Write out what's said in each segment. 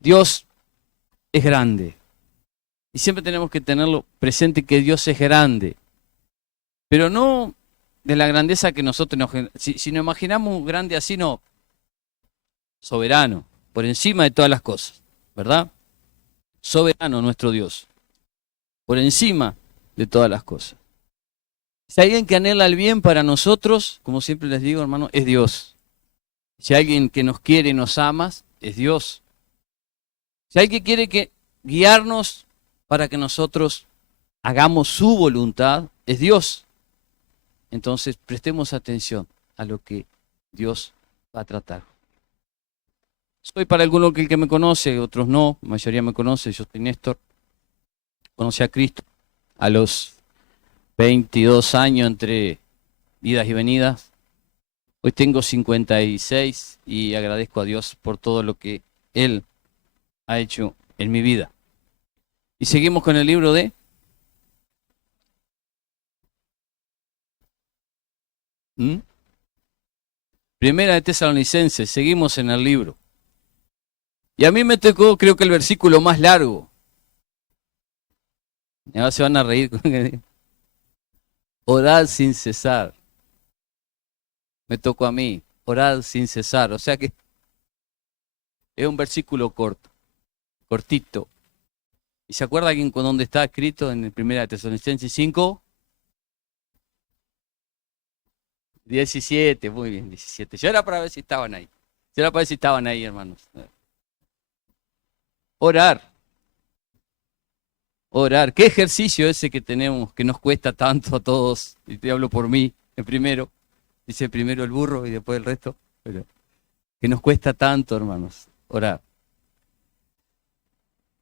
Dios es grande. Y siempre tenemos que tenerlo presente que Dios es grande. Pero no de la grandeza que nosotros si nos imaginamos grande así, no. Soberano, por encima de todas las cosas, ¿verdad? Soberano nuestro Dios, por encima de todas las cosas. Si hay alguien que anhela el bien para nosotros, como siempre les digo, hermano, es Dios. Si hay alguien que nos quiere y nos ama, es Dios. Si hay alguien que quiere guiarnos para que nosotros hagamos su voluntad, es Dios. Entonces prestemos atención a lo que Dios va a tratar. Soy para algunos que el que me conoce, otros no, la mayoría me conoce, yo soy Néstor. Conocí a Cristo a los 22 años entre idas y venidas. Hoy tengo 56 y agradezco a Dios por todo lo que Él ha hecho en mi vida. Y seguimos con el libro de Primera de Tesalonicenses. Seguimos en el libro. Y a mí me tocó, creo que el versículo más largo. Y ahora se van a reír. Orad sin cesar. Me tocó a mí. Orad sin cesar. O sea que es un versículo corto. Cortito. ¿Y se acuerda alguien con dónde está escrito en el Primera de Tesalonicenses 5? 17, muy bien, 17. Yo era para ver si estaban ahí. Yo era para ver si estaban ahí, hermanos. Orar. Orar. ¿Qué ejercicio ese que tenemos, que nos cuesta tanto a todos? Y te hablo por mí, el primero. Dice primero el burro y después el resto. Pero que nos cuesta tanto, hermanos, orar.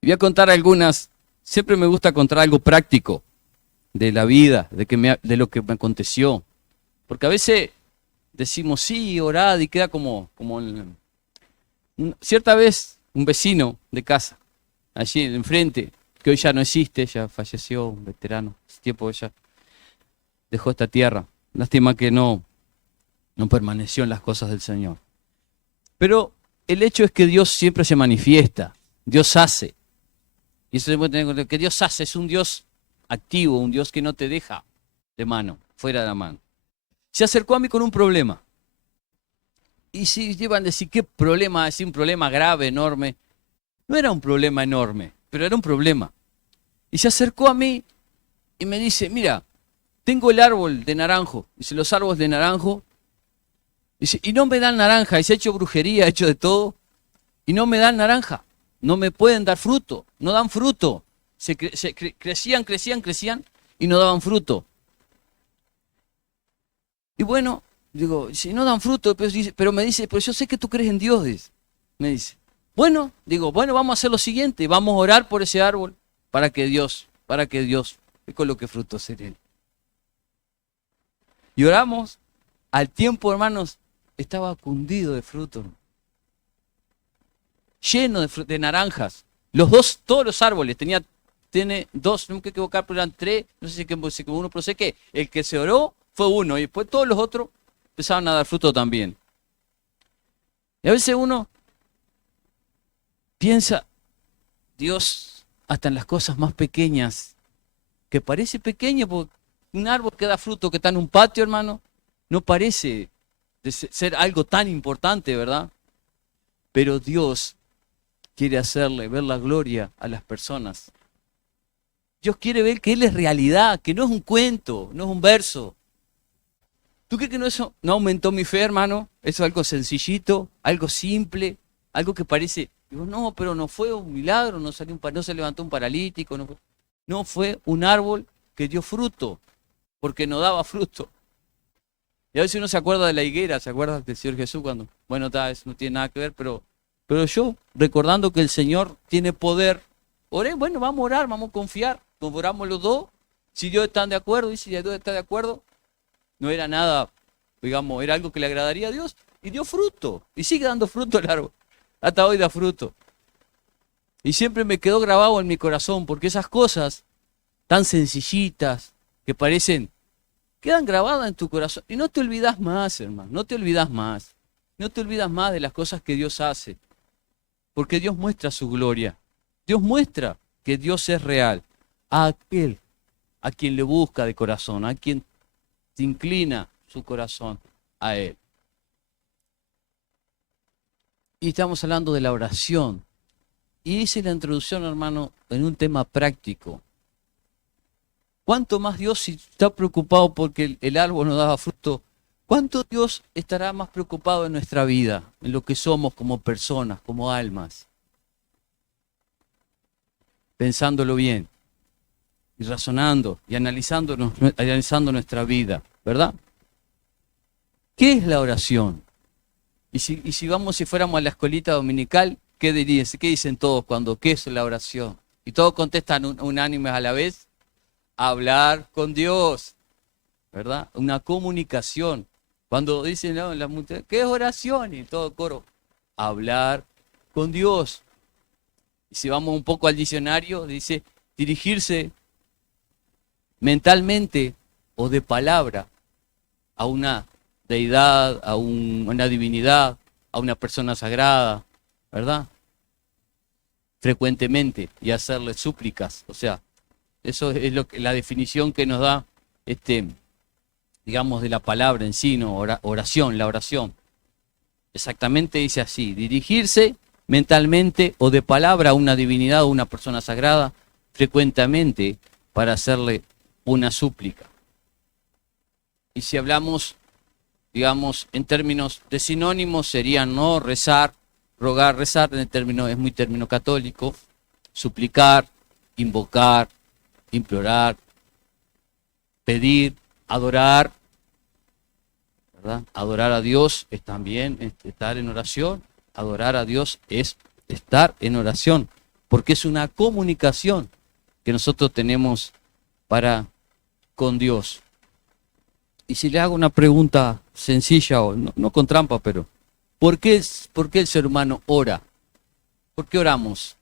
Y voy a contar algunas. Siempre me gusta contar algo práctico de la vida, de lo que me aconteció. Porque a veces decimos, sí, orad, y queda cierta vez un vecino de casa, allí enfrente, que hoy ya no existe, ya falleció, un veterano, hace tiempo ya dejó esta tierra. Lástima que no permaneció en las cosas del Señor. Pero el hecho es que Dios siempre se manifiesta, Dios hace. Y eso debemos tener en cuenta, que Dios hace, es un Dios activo, un Dios que no te deja de mano, fuera de la mano. Se acercó a mí con un problema. Y si llevan a decir, ¿qué problema? Es un problema grave, enorme. No era un problema enorme, pero era un problema. Y se acercó a mí y me dice, mira, tengo el árbol de naranjo. Dice, los árboles de naranjo. Dice, y no me dan naranja. Y se ha hecho brujería, ha hecho de todo. Y no me dan naranja. No me pueden dar fruto. No dan fruto. Crecían y no daban fruto. Y bueno, digo, si no dan fruto, pero me dice, pero yo sé que tú crees en Dios, me dice. Bueno, digo, bueno, vamos a hacer lo siguiente, vamos a orar por ese árbol para que Dios coloque frutos en él. Y oramos, al tiempo, hermanos, estaba cundido de fruto, lleno de naranjas. Todos los árboles, tiene dos, no me quiero equivocar, pero eran tres, no sé si uno, pero sé que el que se oró fue uno, y después todos los otros empezaron a dar fruto también. Y a veces uno piensa, Dios, hasta en las cosas más pequeñas, que parece pequeño, porque un árbol que da fruto que está en un patio, hermano, no parece ser algo tan importante, ¿verdad? Pero Dios quiere hacerle ver la gloria a las personas. Dios quiere ver que Él es realidad, que no es un cuento, no es un verso. ¿Tú crees que eso no aumentó mi fe, hermano? Eso es algo sencillito, algo simple, algo que parece, digo, no, pero no fue un milagro, no se levantó un paralítico, no fue un árbol que dio fruto, porque no daba fruto. Y a veces uno se acuerda de la higuera, se acuerda del Señor Jesús cuando, bueno, eso no tiene nada que ver, pero yo, recordando que el Señor tiene poder, oré, bueno, vamos a orar, vamos a confiar, como oramos los dos, si Dios está de acuerdo, y si Dios está de acuerdo, no era nada, digamos, era algo que le agradaría a Dios, y dio fruto, y sigue dando fruto el árbol, hasta hoy da fruto. Y siempre me quedó grabado en mi corazón, porque esas cosas tan sencillitas, que parecen, quedan grabadas en tu corazón, y no te olvidas más, hermano, no te olvidas más de las cosas que Dios hace, Porque Dios muestra su gloria. Dios muestra que Dios es real a aquel a quien le busca de corazón, a quien se inclina su corazón a Él. Y estamos hablando de la oración. Y hice la introducción, hermano, en un tema práctico. ¿Cuánto más Dios, si está preocupado porque el árbol no daba fruto, cuánto Dios estará más preocupado en nuestra vida, en lo que somos como personas, como almas? Pensándolo bien, y razonando, y analizando nuestra vida, ¿verdad? ¿Qué es la oración? Y si fuéramos a la escuelita dominical, ¿qué dirían? ¿Qué dicen todos cuando qué es la oración? Y todos contestan unánimes a la vez: hablar con Dios, ¿verdad? Una comunicación. Cuando dicen, no, ¿qué es oración? Y todo coro: hablar con Dios. Y si vamos un poco al diccionario, dice dirigirse mentalmente o de palabra a una deidad, a una divinidad, a una persona sagrada, ¿verdad? Frecuentemente, y hacerle súplicas. O sea, eso es la definición que nos da, digamos, de la palabra en sí, ¿no? Oración, la oración. Exactamente dice así: dirigirse mentalmente o de palabra a una divinidad o una persona sagrada, frecuentemente para hacerle una súplica. Y si hablamos, digamos, en términos de sinónimos, serían, ¿no?, rezar, rogar, rezar, es muy término católico, suplicar, invocar, implorar, pedir, adorar, ¿verdad? Adorar a Dios es también estar en oración. Adorar a Dios es estar en oración, porque es una comunicación que nosotros tenemos para con Dios. Y si le hago una pregunta sencilla, o no con trampa, pero ¿por qué el ser humano ora? ¿Por qué oramos?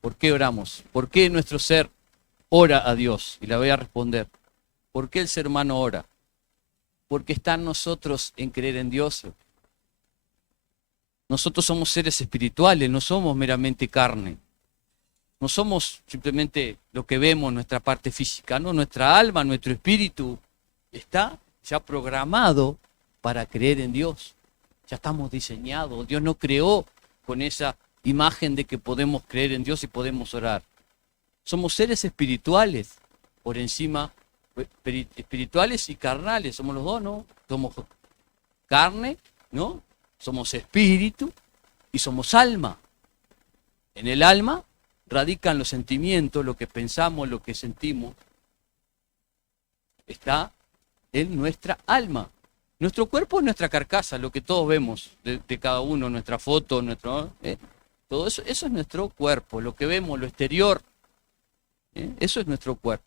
¿Por qué oramos? ¿Por qué nuestro ser ora a Dios? Y la voy a responder. ¿Por qué el ser humano ora? Porque está en nosotros en creer en Dios. Nosotros somos seres espirituales, no somos meramente carne. No somos simplemente lo que vemos, nuestra parte física, no, nuestra alma, nuestro espíritu está ya programado para creer en Dios. Ya estamos diseñados. Dios nos creó con esa imagen de que podemos creer en Dios y podemos orar. Somos seres espirituales, por encima, espirituales y carnales. Somos los dos, ¿no? Somos carne, ¿no? Somos espíritu y somos alma. En el alma radican los sentimientos, lo que pensamos, lo que sentimos. Está en nuestra alma. Nuestro cuerpo es nuestra carcasa, lo que todos vemos de cada uno, nuestra foto, todo eso es nuestro cuerpo, lo que vemos, lo exterior, eso es nuestro cuerpo.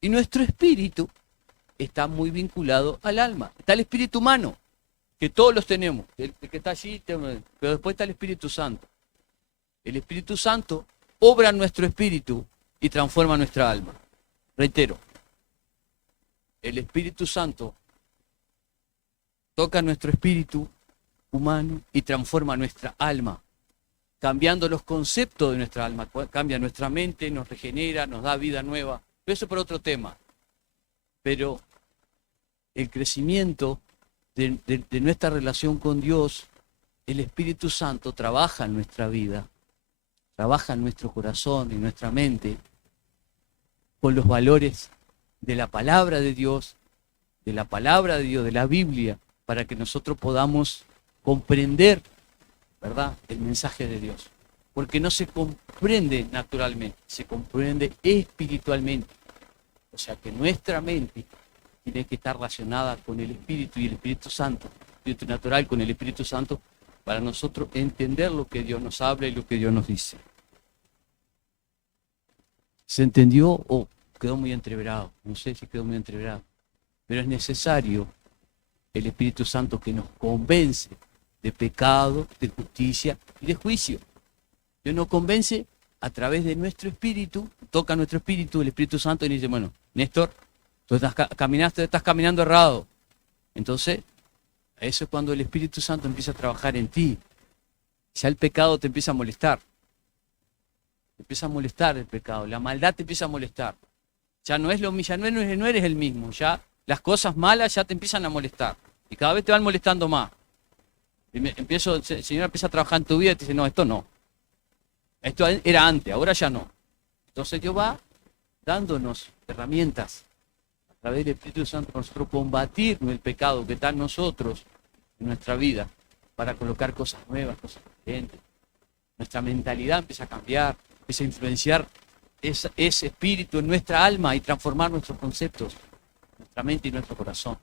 Y nuestro espíritu está muy vinculado al alma. Está el espíritu humano, que todos los tenemos, el que está allí, pero después está el Espíritu Santo. El Espíritu Santo obra en nuestro espíritu y transforma nuestra alma. Reitero, el Espíritu Santo toca nuestro espíritu humano y transforma nuestra alma, cambiando los conceptos de nuestra alma, cambia nuestra mente, nos regenera, nos da vida nueva. Pero eso por otro tema. Pero el crecimiento de nuestra relación con Dios, el Espíritu Santo trabaja en nuestra vida, trabaja en nuestro corazón, en nuestra mente, con los valores de la palabra de Dios, de la Biblia, para que nosotros podamos comprender, ¿verdad?, el mensaje de Dios. Porque no se comprende naturalmente, se comprende espiritualmente. O sea que nuestra mente tiene que estar relacionada con el Espíritu y el Espíritu Santo, el Espíritu natural con el Espíritu Santo, para nosotros entender lo que Dios nos habla y lo que Dios nos dice. ¿Se entendió o quedó muy entreverado? No sé si quedó muy entreverado. Pero es necesario el Espíritu Santo que nos convence de pecado, de justicia y de juicio. Dios nos convence a través de nuestro espíritu, toca nuestro espíritu, el Espíritu Santo, y dice, bueno, Néstor, tú estás caminando errado. Entonces, eso es cuando el Espíritu Santo empieza a trabajar en ti. ya el pecado te empieza a molestar. Te empieza a molestar el pecado, la maldad te empieza a molestar. Ya no es lo mismo, no eres el mismo, ya las cosas malas ya te empiezan a molestar. Y cada vez te van molestando más. Y el Señor empieza a trabajar en tu vida y te dice, no, esto no. Esto era antes, ahora ya no. Entonces Dios va dándonos herramientas a través del Espíritu Santo para nosotros combatir el pecado que está en nosotros, en nuestra vida, para colocar cosas nuevas, cosas diferentes. Nuestra mentalidad empieza a cambiar, empieza a influenciar ese espíritu en nuestra alma y transformar nuestros conceptos, nuestra mente y nuestro corazón.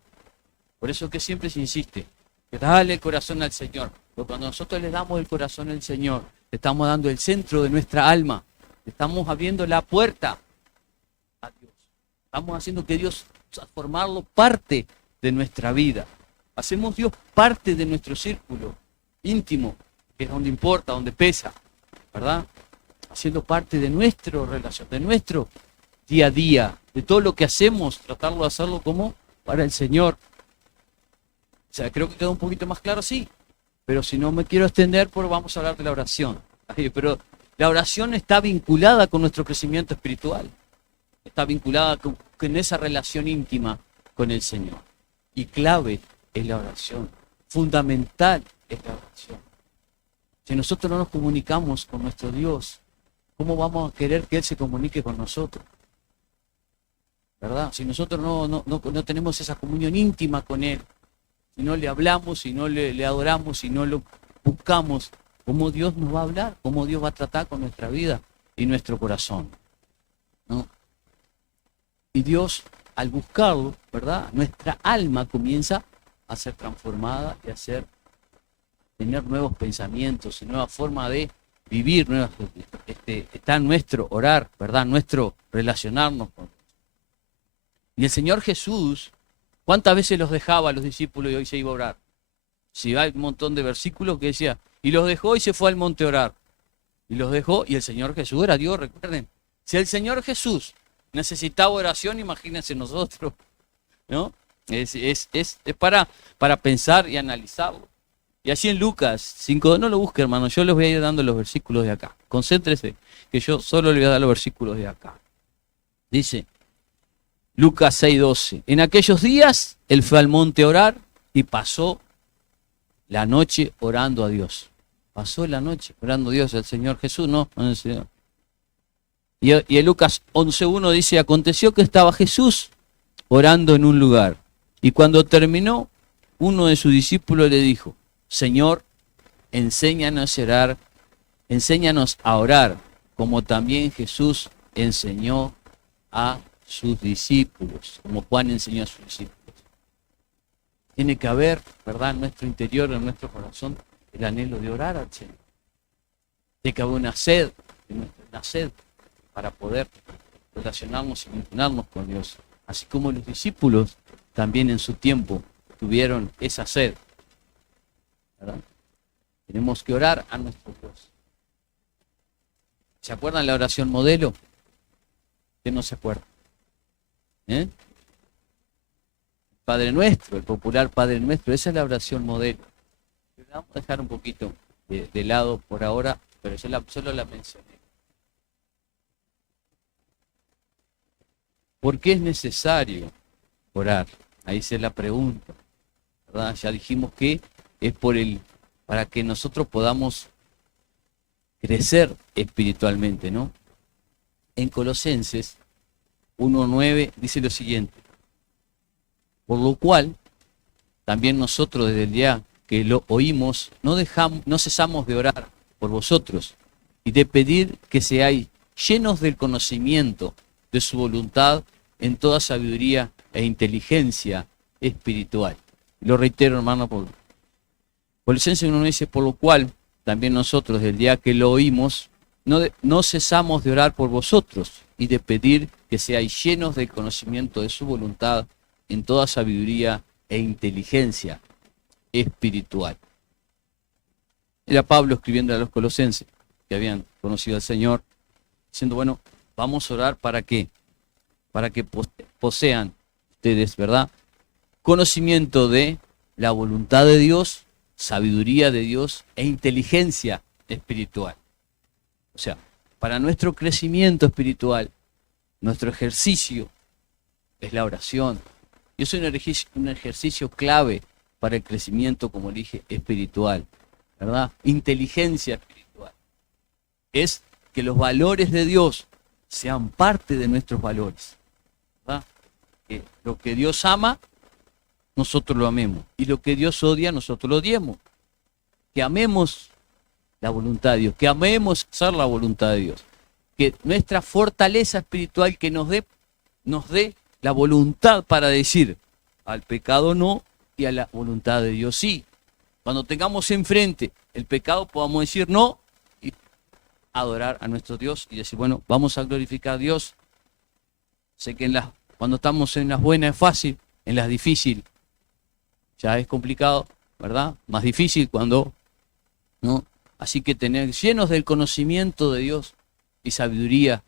Por eso que siempre se insiste, que dale el corazón al Señor. Porque cuando nosotros le damos el corazón al Señor, le estamos dando el centro de nuestra alma, le estamos abriendo la puerta a Dios. Estamos haciendo que Dios, formarlo parte de nuestra vida. Hacemos Dios parte de nuestro círculo íntimo, que es donde importa, donde pesa, ¿verdad? Haciendo parte de nuestra relación, de nuestro día a día, de todo lo que hacemos, tratarlo de hacerlo como para el Señor. O sea, creo que quedó un poquito más claro, sí. Pero si no me quiero extender, pues vamos a hablar de la oración. Pero la oración está vinculada con nuestro crecimiento espiritual. Está vinculada con esa relación íntima con el Señor. Y clave es la oración. Fundamental es la oración. Si nosotros no nos comunicamos con nuestro Dios, ¿cómo vamos a querer que Él se comunique con nosotros? ¿Verdad? Si nosotros no tenemos esa comunión íntima con Él, si no le hablamos, si no le adoramos, si no lo buscamos, ¿cómo Dios nos va a hablar? ¿Cómo Dios va a tratar con nuestra vida y nuestro corazón? ¿No? Y Dios, al buscarlo, ¿verdad? Nuestra alma comienza a ser transformada y a tener nuevos pensamientos, nueva forma de vivir, está nuestro orar, ¿verdad? Nuestro relacionarnos con Dios. Y el Señor Jesús, ¿cuántas veces los dejaba a los discípulos y hoy se iba a orar? Si hay un montón de versículos que decía, y los dejó y se fue al monte a orar. Y los dejó, y el Señor Jesús era Dios, recuerden. Si el Señor Jesús necesitaba oración, imagínense nosotros, ¿no? Es para pensar y analizarlo. Y así en Lucas 5, no lo busque, hermano, yo les voy a ir dando los versículos de acá. Concéntrese, que yo solo le voy a dar los versículos de acá. Dice, Lucas 6:12. En aquellos días, él fue al monte a orar y pasó la noche orando a Dios. Pasó la noche orando a Dios, el Señor Jesús, no el Señor. Y en Lucas 11:1 dice, aconteció que estaba Jesús orando en un lugar. Y cuando terminó, uno de sus discípulos le dijo, Señor, enséñanos a orar, como también Jesús enseñó a sus discípulos, como Juan enseñó a sus discípulos. Tiene que haber, ¿verdad?, en nuestro interior, en nuestro corazón, el anhelo de orar al Señor. Tiene que haber una sed para poder relacionarnos y vincularnos con Dios. Así como los discípulos también en su tiempo tuvieron esa sed, ¿verdad? Tenemos que orar a nuestro Dios. ¿Se acuerdan la oración modelo? ¿Quién no se acuerda? Padre Nuestro, el popular Padre Nuestro, esa es la oración modelo. Vamos a dejar un poquito de lado por ahora, pero yo solo la mencioné. ¿Por qué es necesario orar? Ahí se la pregunta, ¿verdad? Ya dijimos que es para que nosotros podamos crecer espiritualmente, ¿no? En Colosenses 1:9 dice lo siguiente, por lo cual también nosotros desde el día que lo oímos no cesamos de orar por vosotros y de pedir que seáis llenos del conocimiento de su voluntad en toda sabiduría e inteligencia espiritual. Lo reitero, hermano, Colosenses 1 dice, por lo cual también nosotros desde el día que lo oímos no cesamos de orar por vosotros y de pedir que seáis llenos del conocimiento de su voluntad en toda sabiduría e inteligencia espiritual. Era Pablo escribiendo a los colosenses que habían conocido al Señor, diciendo, bueno, vamos a orar ¿para qué? Para que posean ustedes, ¿verdad?, conocimiento de la voluntad de Dios sabiduría de Dios e inteligencia espiritual. O sea, para nuestro crecimiento espiritual, nuestro ejercicio es la oración. Y es un ejercicio clave para el crecimiento, como dije, espiritual, ¿verdad? Inteligencia espiritual. Es que los valores de Dios sean parte de nuestros valores, ¿verdad? Que lo que Dios ama, nosotros lo amemos. Y lo que Dios odia, nosotros lo odiemos. Que amemos la voluntad de Dios, que amemos hacer la voluntad de Dios. Que nuestra fortaleza espiritual que nos dé la voluntad para decir al pecado no y a la voluntad de Dios sí. Cuando tengamos enfrente el pecado podamos decir no y adorar a nuestro Dios y decir, bueno, vamos a glorificar a Dios. Sé que cuando estamos en las buenas es fácil, en las difíciles ya es complicado, ¿verdad? Más difícil cuando no. Así que tener llenos del conocimiento de Dios y sabiduría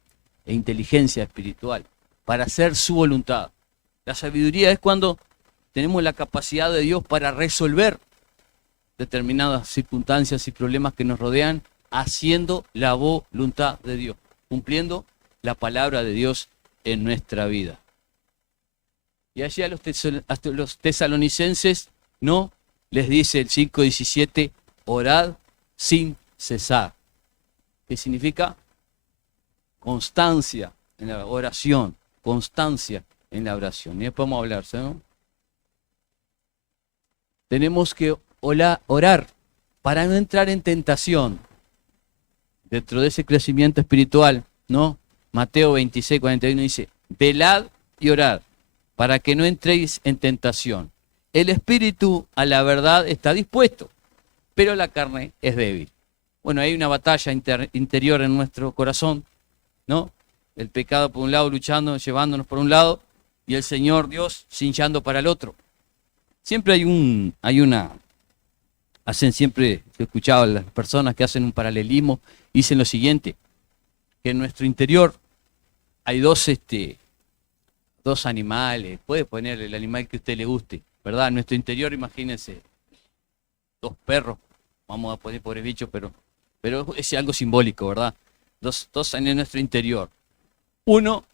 e inteligencia espiritual para hacer su voluntad. La sabiduría es cuando tenemos la capacidad de Dios para resolver determinadas circunstancias y problemas que nos rodean, haciendo la voluntad de Dios, cumpliendo la palabra de Dios en nuestra vida. Y allí a los tesalonicenses, no, les dice el 5:17, orad sin cesar. ¿Qué significa? Constancia en la oración, constancia en la oración. Y después vamos a hablar, ¿no? Tenemos que orar para no entrar en tentación. Dentro de ese crecimiento espiritual, ¿no? Mateo 26:41 dice, velad y orad para que no entréis en tentación. El espíritu a la verdad está dispuesto, pero la carne es débil. Bueno, hay una batalla interior en nuestro corazón, ¿no? El pecado por un lado luchando, llevándonos por un lado, y el Señor Dios cinchando para el otro. Siempre siempre he escuchado a las personas que hacen un paralelismo, dicen lo siguiente, que en nuestro interior hay dos animales, puede poner el animal que a usted le guste, ¿verdad? En nuestro interior, imagínense, dos perros, vamos a poner pobres bichos, pero es algo simbólico, ¿verdad? Dos en nuestro interior. Uno,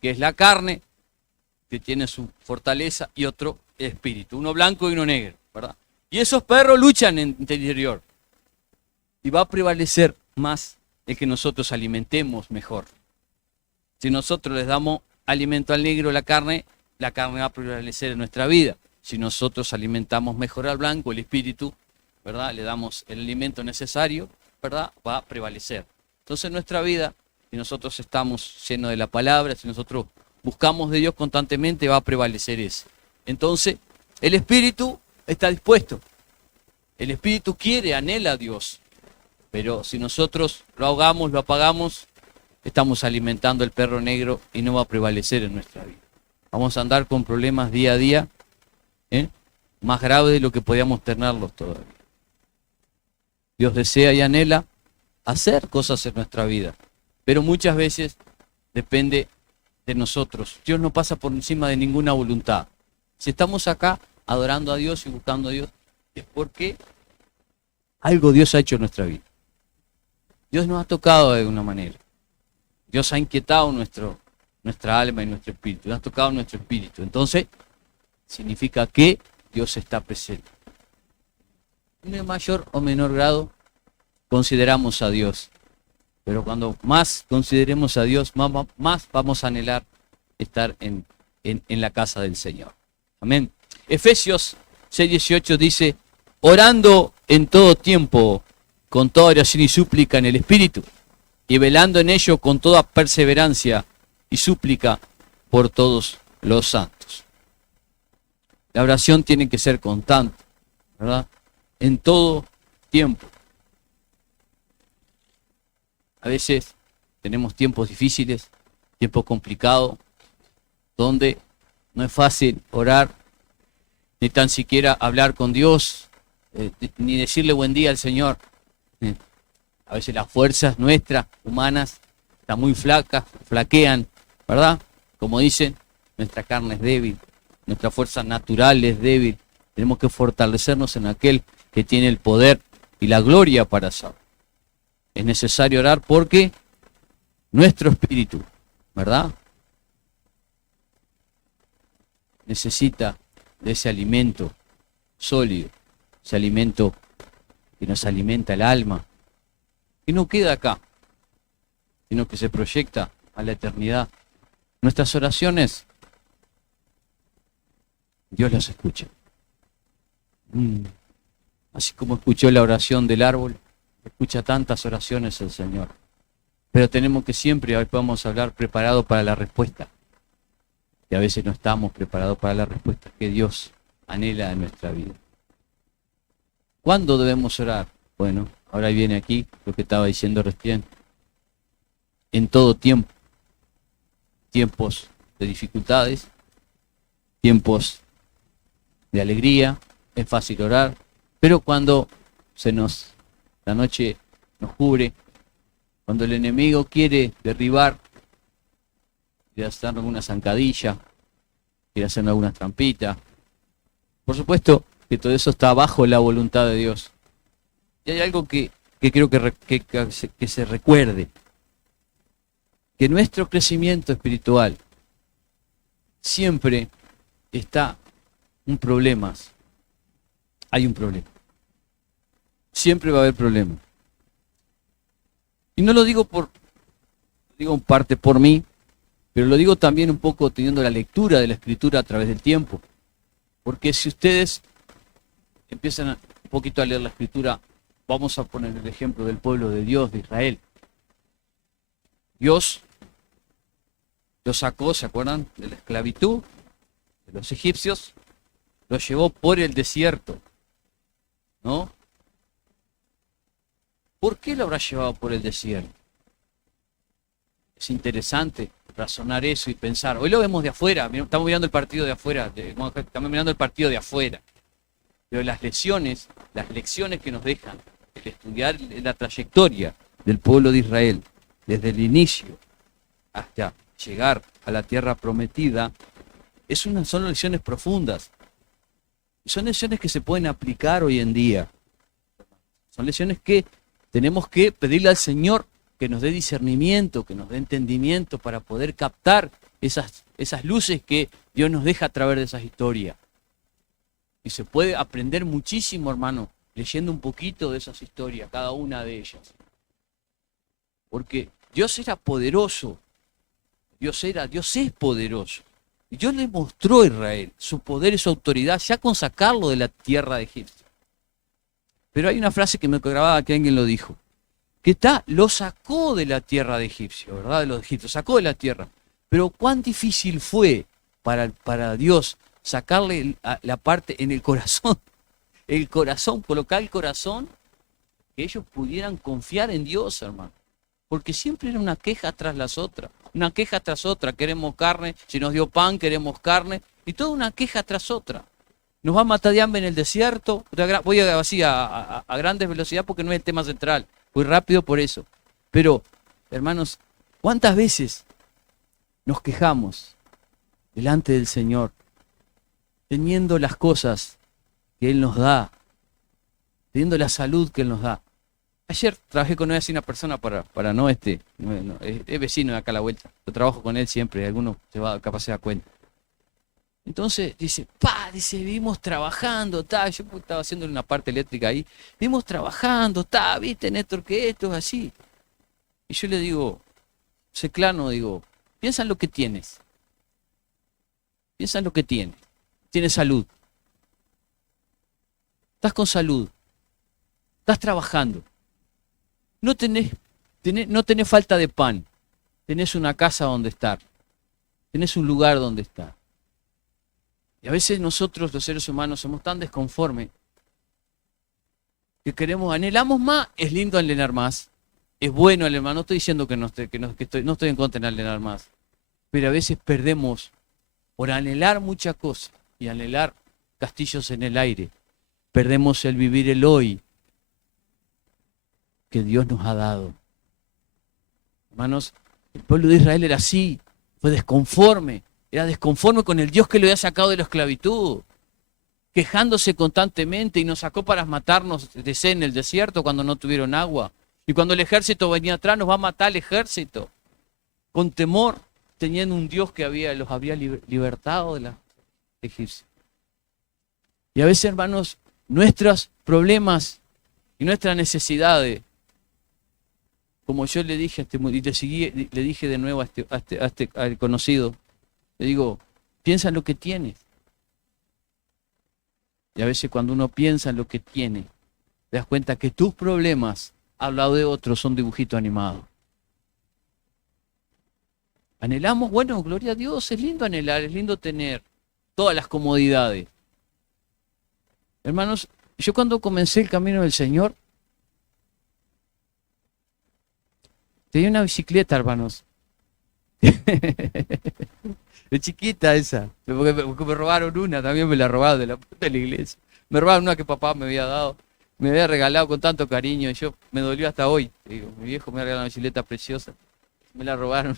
que es la carne, que tiene su fortaleza, y otro, espíritu. Uno blanco y uno negro, ¿verdad? Y esos perros luchan en el interior. Y va a prevalecer más el que nosotros alimentemos mejor. Si nosotros les damos alimento al negro, la carne va a prevalecer en nuestra vida. Si nosotros alimentamos mejor al blanco, el espíritu, ¿verdad? Le damos el alimento necesario, ¿verdad? Va a prevalecer. Entonces en nuestra vida, si nosotros estamos llenos de la palabra, si nosotros buscamos de Dios constantemente, va a prevalecer eso. Entonces, el espíritu está dispuesto. El espíritu quiere, anhela a Dios. Pero si nosotros lo ahogamos, lo apagamos, estamos alimentando el perro negro y no va a prevalecer en nuestra vida. Vamos a andar con problemas día a día, más graves de lo que podíamos tenerlos todavía. Dios desea y anhela hacer cosas en nuestra vida, pero muchas veces depende de nosotros. Dios no pasa por encima de ninguna voluntad. Si estamos acá adorando a Dios y buscando a Dios, es porque algo Dios ha hecho en nuestra vida. Dios nos ha tocado de alguna manera. Dios ha inquietado nuestra alma y nuestro espíritu. Nos ha tocado nuestro espíritu. Entonces, significa que Dios está presente. En mayor o menor grado, consideramos a Dios. Pero cuando más consideremos a Dios, más vamos a anhelar estar en la casa del Señor. Amén. Efesios 6:18 dice, orando en todo tiempo, con toda oración y súplica en el Espíritu, y velando en ello con toda perseverancia y súplica por todos los santos. La oración tiene que ser constante, ¿verdad? En todo tiempo. A veces tenemos tiempos difíciles, tiempos complicados, donde no es fácil orar, ni tan siquiera hablar con Dios, ni decirle buen día al Señor. A veces las fuerzas nuestras, humanas, están muy flacas, flaquean, ¿verdad? Como dicen, nuestra carne es débil, nuestra fuerza natural es débil. Tenemos que fortalecernos en aquel que tiene el poder y la gloria para hacerlo. Es necesario orar porque nuestro espíritu, ¿verdad?, necesita de ese alimento sólido, ese alimento que nos alimenta el alma, que no queda acá, sino que se proyecta a la eternidad. Nuestras oraciones, Dios las escucha. Así como escuchó la oración del árbol, escucha tantas oraciones el Señor. Pero tenemos que siempre, hoy podemos hablar, preparado para la respuesta. Y a veces no estamos preparados para la respuesta que Dios anhela en nuestra vida. ¿Cuándo debemos orar? Bueno, ahora viene aquí lo que estaba diciendo recién. En todo tiempo. Tiempos de dificultades, tiempos de alegría, es fácil orar, pero cuando la noche nos cubre, cuando el enemigo quiere derribar, quiere hacer alguna zancadilla, quiere hacer alguna trampita, por supuesto que todo eso está bajo la voluntad de Dios. Y hay algo que creo que se recuerde, que nuestro crecimiento espiritual siempre está un problema. Hay un problema. Siempre va a haber problemas. Y no lo digo digo en parte por mí, pero lo digo también un poco teniendo la lectura de la Escritura a través del tiempo. Porque si ustedes empiezan un poquito a leer la Escritura, vamos a poner el ejemplo del pueblo de Dios, de Israel. Dios los sacó, ¿se acuerdan?, de la esclavitud de los egipcios, los llevó por el desierto, ¿no? ¿Por qué lo habrá llevado por el desierto? Es interesante razonar eso y pensar. Hoy lo vemos de afuera, estamos mirando el partido de afuera, estamos mirando el partido de afuera. Pero las lecciones que nos dejan el estudiar la trayectoria del pueblo de Israel, desde el inicio hasta llegar a la tierra prometida, son lecciones profundas. Son lecciones que se pueden aplicar hoy en día. Son lecciones que tenemos que pedirle al Señor que nos dé discernimiento, que nos dé entendimiento para poder captar esas luces que Dios nos deja a través de esas historias. Y se puede aprender muchísimo, hermano, leyendo un poquito de esas historias, cada una de ellas. Porque Dios era poderoso. Dios es poderoso. Y Dios le mostró a Israel su poder y su autoridad ya con sacarlo de la tierra de Egipto. Pero hay una frase que me grababa que alguien lo dijo. Lo sacó de la tierra de Egipcio, ¿verdad? De los egipcios, sacó de la tierra. Pero cuán difícil fue para Dios sacarle la parte en el corazón. El corazón, colocar el corazón, que ellos pudieran confiar en Dios, hermano. Porque siempre era una queja tras las otras. Una queja tras otra. Queremos carne, si nos dio pan, queremos carne. Y toda una queja tras otra. Nos va a matar de hambre en el desierto. Voy así a grandes velocidades porque no es el tema central. Voy rápido por eso. Pero, hermanos, ¿cuántas veces nos quejamos delante del Señor, teniendo las cosas que Él nos da, teniendo la salud que Él nos da? Ayer trabajé con una persona es vecino de acá a la vuelta. Yo trabajo con él siempre, alguno capaz se da cuenta. Entonces dice, vivimos trabajando, yo estaba haciendo una parte eléctrica ahí, vivimos trabajando, viste, Néstor, que esto es así. Y yo le digo, piensa en lo que tienes. Piensa en lo que tienes. Tienes salud. Estás con salud. Estás trabajando. No tenés falta de pan. Tenés una casa donde estar. Tenés un lugar donde estar. Y a veces nosotros, los seres humanos, somos tan desconformes que anhelamos más. Es lindo anhelar más. Es bueno anhelar más. No estoy diciendo que no estoy en contra de anhelar más. Pero a veces perdemos por anhelar muchas cosas y anhelar castillos en el aire. Perdemos el vivir el hoy que Dios nos ha dado. Hermanos, el pueblo de Israel era así, fue desconforme, era desconforme con el Dios que lo había sacado de la esclavitud. quejándose constantemente y nos sacó para matarnos de sed en el desierto cuando no tuvieron agua. Y cuando el ejército venía atrás, nos va a matar el ejército. Con temor, teniendo un Dios que los había libertado de la egipcia. Y a veces, hermanos, nuestros problemas y nuestras necesidades, como yo le dije y le dije de nuevo al conocido, le digo, piensa en lo que tienes. Y a veces cuando uno piensa en lo que tiene, te das cuenta que tus problemas, al lado de otros, son dibujitos animados. Anhelamos, bueno, gloria a Dios, es lindo anhelar, es lindo tener todas las comodidades. Hermanos, yo cuando comencé el camino del Señor, tenía una bicicleta, hermanos. De chiquita esa, porque me robaron una, también me la robaron de la puerta de la iglesia. Me robaron una que papá me había dado, me había regalado con tanto cariño, y yo me dolió hasta hoy. Digo, mi viejo me ha regalado una bicicleta preciosa, me la robaron.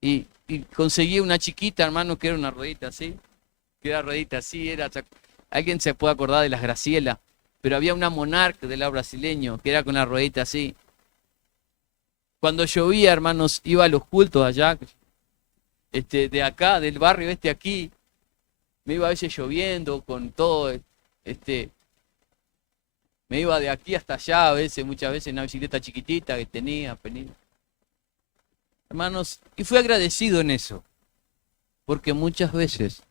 Y conseguí una chiquita, hermano, que era una ruedita así, alguien se puede acordar de las Graciela, pero había una Monarch del lado brasileño, que era con la ruedita así. Cuando llovía, hermanos, iba a los cultos allá, de acá, del barrio aquí, me iba a veces lloviendo con todo, me iba de aquí hasta allá, muchas veces en una bicicleta chiquitita que tenía, hermanos, y fui agradecido en eso, porque muchas veces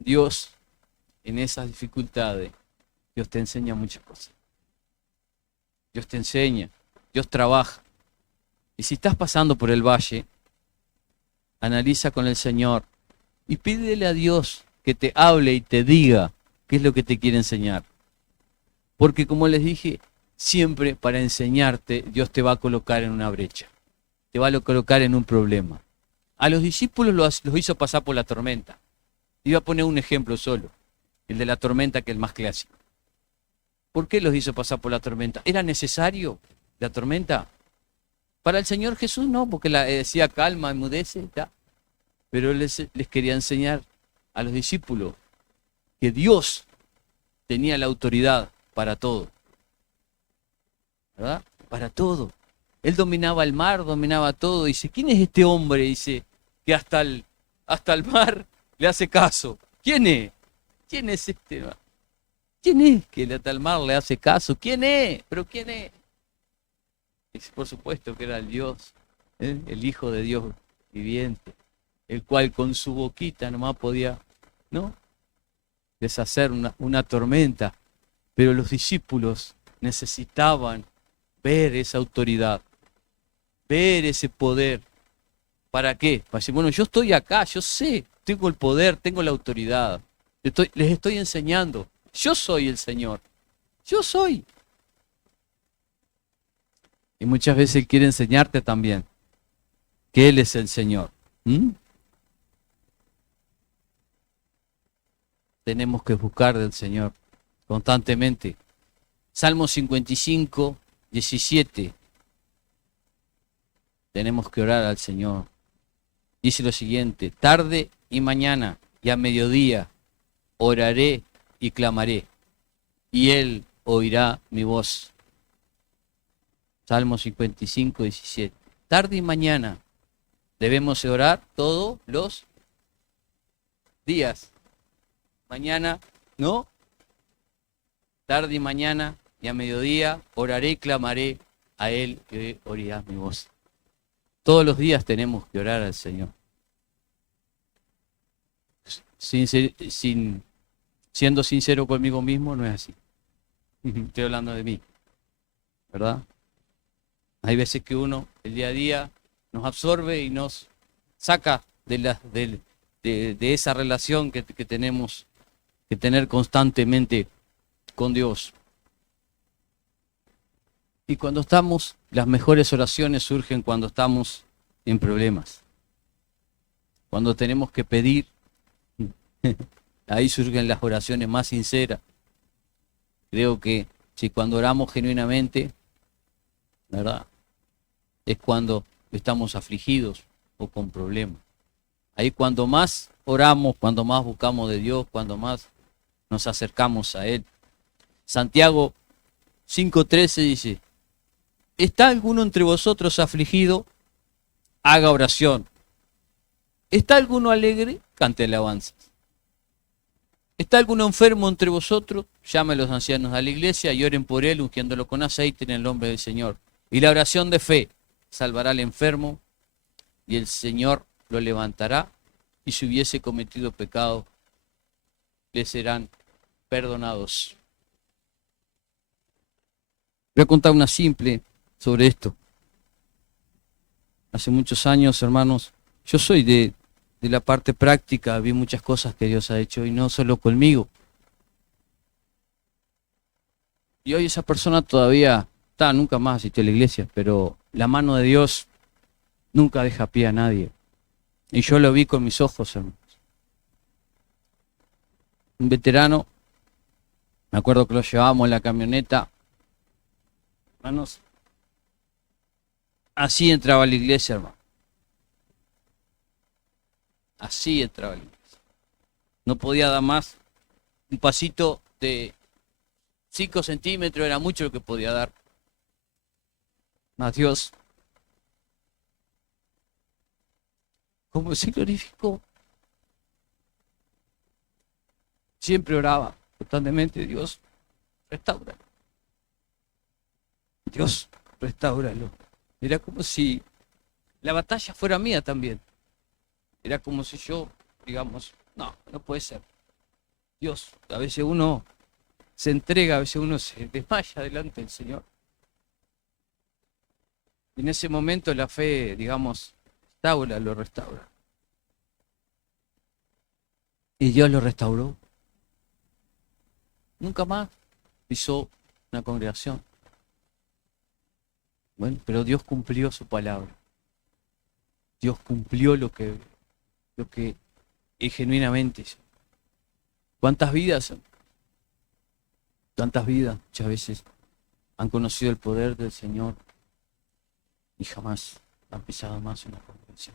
Dios, en esas dificultades, Dios te enseña muchas cosas. Dios te enseña, Dios trabaja. Y si estás pasando por el valle, analiza con el Señor y pídele a Dios que te hable y te diga qué es lo que te quiere enseñar. Porque como les dije, siempre para enseñarte Dios te va a colocar en una brecha, te va a colocar en un problema. A los discípulos los hizo pasar por la tormenta. Iba a poner un ejemplo solo, el de la tormenta, que es el más clásico. ¿Por qué los hizo pasar por la tormenta? ¿Era necesario la tormenta? Para el Señor Jesús no, porque decía calma, enmudece, pero les quería enseñar a los discípulos que Dios tenía la autoridad para todo, ¿verdad? Para todo. Él dominaba el mar, dominaba todo. Dice, ¿quién es este hombre? Dice, que hasta el mar le hace caso. ¿Quién es? ¿Quién es este? ¿Quién es que hasta el mar le hace caso? ¿Quién es? ¿Pero quién es? Y por supuesto que era el Dios, el Hijo de Dios viviente, el cual con su boquita nomás podía, ¿no?, deshacer una tormenta. Pero los discípulos necesitaban ver esa autoridad, ver ese poder. ¿Para qué? Para decir, bueno, yo estoy acá, yo sé, tengo el poder, tengo la autoridad. Les estoy enseñando. Yo soy el Señor. Yo soy. Y muchas veces Él quiere enseñarte también que Él es el Señor. Tenemos que buscar del Señor constantemente. Salmo 55, 17. Tenemos que orar al Señor. Dice lo siguiente: tarde y mañana y a mediodía oraré y clamaré, y Él oirá mi voz. Salmo 55, 17. Tarde y mañana debemos orar todos los días. Mañana, ¿no? Tarde y mañana y a mediodía oraré y clamaré, a Él que oirá mi voz. Todos los días tenemos que orar al Señor. Siendo sincero conmigo mismo, no es así. Estoy hablando de mí, ¿verdad? Hay veces que uno, el día a día, nos absorbe y nos saca de esa relación que tenemos que tener constantemente con Dios. Y cuando estamos, las mejores oraciones surgen cuando estamos en problemas. Cuando tenemos que pedir, ahí surgen las oraciones más sinceras. Creo que si cuando oramos genuinamente, ¿verdad?, es cuando estamos afligidos o con problemas. Ahí cuando más oramos, cuando más buscamos de Dios, cuando más nos acercamos a Él. Santiago 5:13 dice, ¿está alguno entre vosotros afligido? Haga oración. ¿Está alguno alegre? Cante alabanzas. ¿Está alguno enfermo entre vosotros? Llame a los ancianos a la iglesia y oren por él, ungiéndolo con aceite en el nombre del Señor. Y la oración de fe salvará al enfermo y el Señor lo levantará, y si hubiese cometido pecado, le serán perdonados. Voy a contar una simple sobre esto. Hace muchos años, hermanos, yo soy de la parte práctica, vi muchas cosas que Dios ha hecho y no solo conmigo. Y hoy esa persona todavía está, nunca más asistió a la iglesia, pero la mano de Dios nunca deja pie a nadie. Y yo lo vi con mis ojos, hermanos. Un veterano, me acuerdo que lo llevábamos en la camioneta, hermanos, así entraba a la iglesia, hermano. Así entraba a la iglesia. No podía dar más. Un pasito de 5 centímetros era mucho lo que podía dar. Mas Dios, ¿cómo se glorificó? Siempre oraba constantemente, Dios, restáuralo. Dios, restáuralo. Era como si la batalla fuera mía también. Era como si yo, digamos, no puede ser. Dios, a veces uno se entrega, a veces uno se desmaya delante del Señor. Y en ese momento la fe, digamos, lo restaura. Y Dios lo restauró. Nunca más pisó una congregación. Bueno, pero Dios cumplió su palabra. Dios cumplió lo que genuinamente hizo. ¿Cuántas vidas? Tantas vidas muchas veces han conocido el poder del Señor y jamás han pisado más una congregación.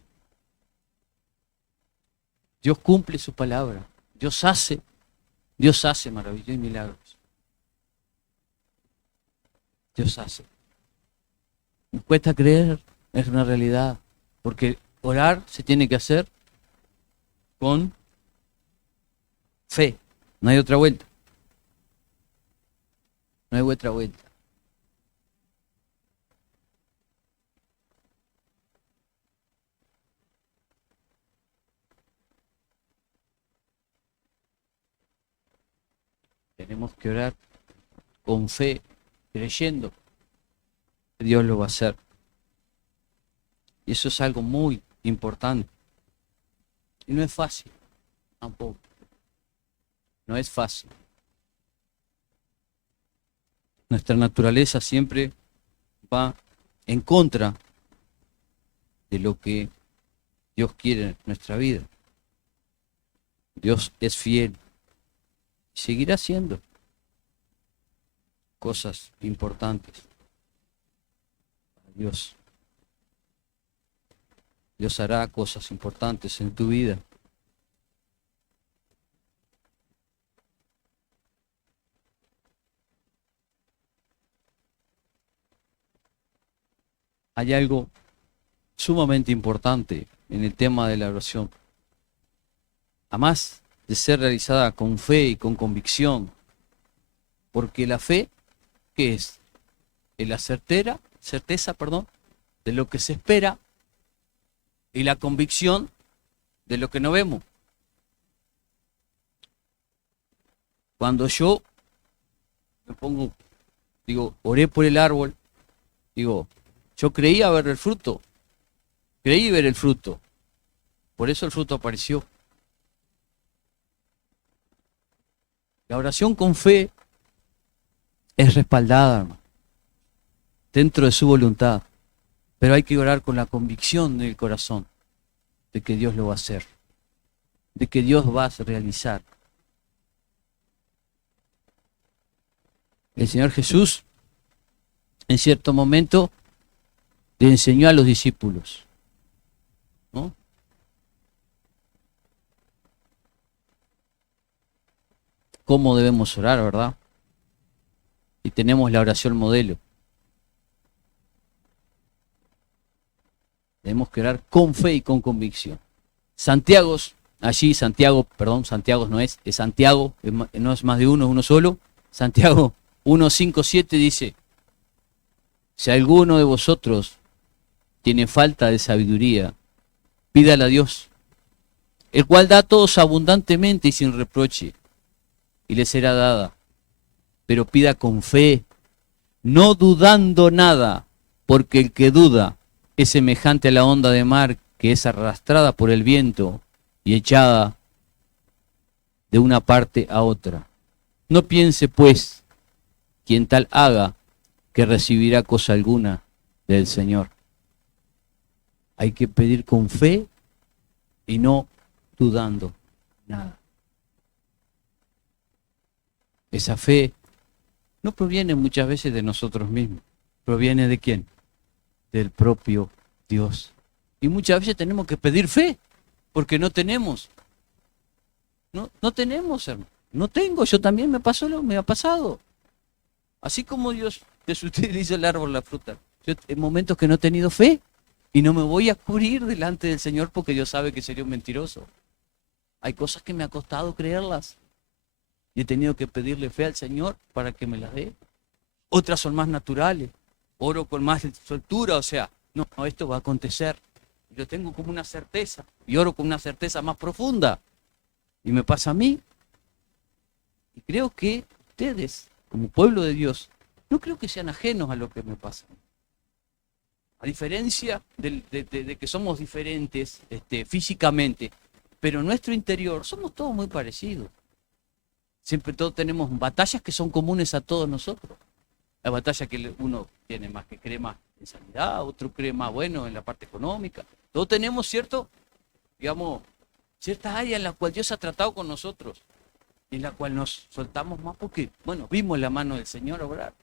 Dios cumple su palabra. Dios hace maravillas y milagros. Dios hace. Nos cuesta creer, es una realidad, porque orar se tiene que hacer con fe. No hay otra vuelta. No hay otra vuelta. Tenemos que orar con fe, creyendo que Dios lo va a hacer. Y eso es algo muy importante. Y no es fácil, tampoco. No es fácil. Nuestra naturaleza siempre va en contra de lo que Dios quiere en nuestra vida. Dios es fiel y seguirá haciendo cosas importantes. Dios hará cosas importantes en tu vida. Hay algo sumamente importante en el tema de la oración. Además de ser realizada con fe y con convicción. Porque la fe, ¿qué es? Es la certeza, de lo que se espera y la convicción de lo que no vemos. Cuando yo me pongo, oré por el árbol, yo creía ver el fruto, creí ver el fruto, por eso el fruto apareció. La oración con fe es respaldada, hermano, dentro de su voluntad, pero hay que orar con la convicción del corazón de que Dios lo va a hacer, de que Dios va a realizar. El Señor Jesús, en cierto momento, le enseñó a los discípulos, ¿no? cómo debemos orar, ¿verdad? Y tenemos la oración modelo. Tenemos que orar con fe y con convicción. Santiago no es Santiago, no es más de uno, es uno solo. Santiago 1, 5, 7 dice, si alguno de vosotros tiene falta de sabiduría, pídala a Dios, el cual da a todos abundantemente y sin reproche, y le será dada. Pero pida con fe, no dudando nada, porque el que duda es semejante a la onda de mar que es arrastrada por el viento y echada de una parte a otra. No piense, pues, quien tal haga, que recibirá cosa alguna del Señor. Hay que pedir con fe y no dudando nada. Esa fe no proviene muchas veces de nosotros mismos. ¿Proviene de quién? Del propio Dios. Y muchas veces tenemos que pedir fe, porque no tenemos. No tenemos, hermano. No tengo, yo también me ha pasado. Así como Dios desutiliza el árbol, la fruta. Yo en momentos que no he tenido fe y no me voy a cubrir delante del Señor porque Dios sabe que sería un mentiroso. Hay cosas que me ha costado creerlas y he tenido que pedirle fe al Señor para que me las dé. Otras son más naturales. Oro con más soltura, o sea, no, esto va a acontecer. Yo tengo como una certeza y oro con una certeza más profunda. Y me pasa a mí. Y creo que ustedes, como pueblo de Dios, no creo que sean ajenos a lo que me pasa. A diferencia de que somos diferentes físicamente, pero en nuestro interior somos todos muy parecidos. Siempre todos tenemos batallas que son comunes a todos nosotros. La batalla que uno tiene más, que cree más en sanidad, otro cree más, bueno, en la parte económica. Todos tenemos ciertas áreas en las cuales Dios ha tratado con nosotros y en las cuales nos soltamos más porque, bueno, vimos la mano del Señor obrar.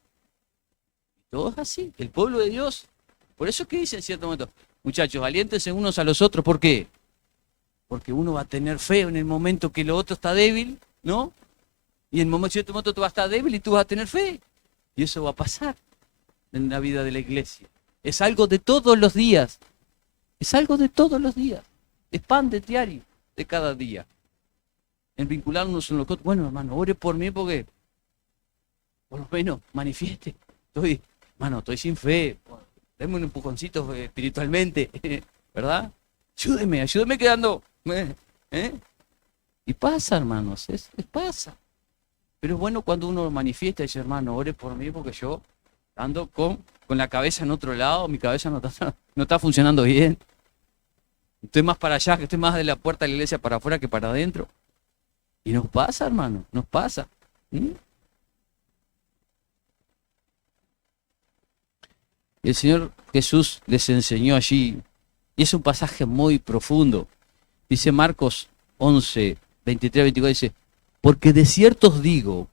Todo es así, el pueblo de Dios. Por eso es que dice en cierto momento, muchachos, aliéntense unos a los otros. ¿Por qué? Porque uno va a tener fe en el momento que el otro está débil, ¿no? Y en cierto momento tú vas a estar débil y tú vas a tener fe. Y eso va a pasar en la vida de la iglesia. Es algo de todos los días. Es algo de todos los días. Es pan de diario, de cada día. En vincularnos en los otros. Bueno, hermano, ore por mí porque por lo menos manifieste. Estoy sin fe. Deme un empujoncito espiritualmente, ¿verdad? Ayúdeme quedando. Y pasa, hermanos, pasa. Pero es bueno cuando uno manifiesta y dice, hermano, ore por mí porque yo ando con la cabeza en otro lado, mi cabeza no está funcionando bien. Estoy más para allá, que estoy más de la puerta de la iglesia para afuera que para adentro. Y nos pasa, hermano, nos pasa. El Señor Jesús les enseñó allí, y es un pasaje muy profundo. Dice Marcos 11, 23, 24, dice, porque de cierto os digo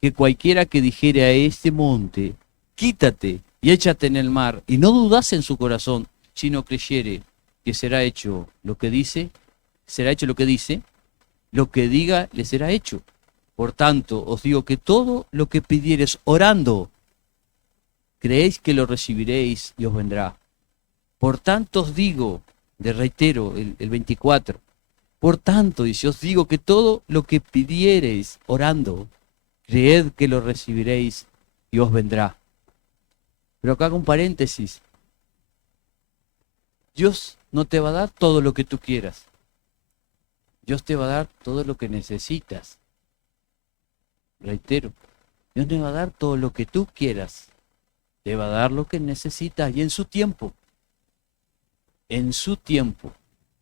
que cualquiera que dijere a este monte, quítate y échate en el mar, y no dudase en su corazón, sino creyere que será hecho lo que dice, lo que diga le será hecho. Por tanto, os digo que todo lo que pidiereis orando, creéis que lo recibiréis y os vendrá. Por tanto os digo, le reitero el 24, por tanto, dice, os digo que todo lo que pidiereis orando, creed que lo recibiréis y os vendrá. Pero acá hago un paréntesis. Dios no te va a dar todo lo que tú quieras. Dios te va a dar todo lo que necesitas. Reitero, Dios te va a dar todo lo que tú quieras. Te va a dar lo que necesitas y en su tiempo. En su tiempo,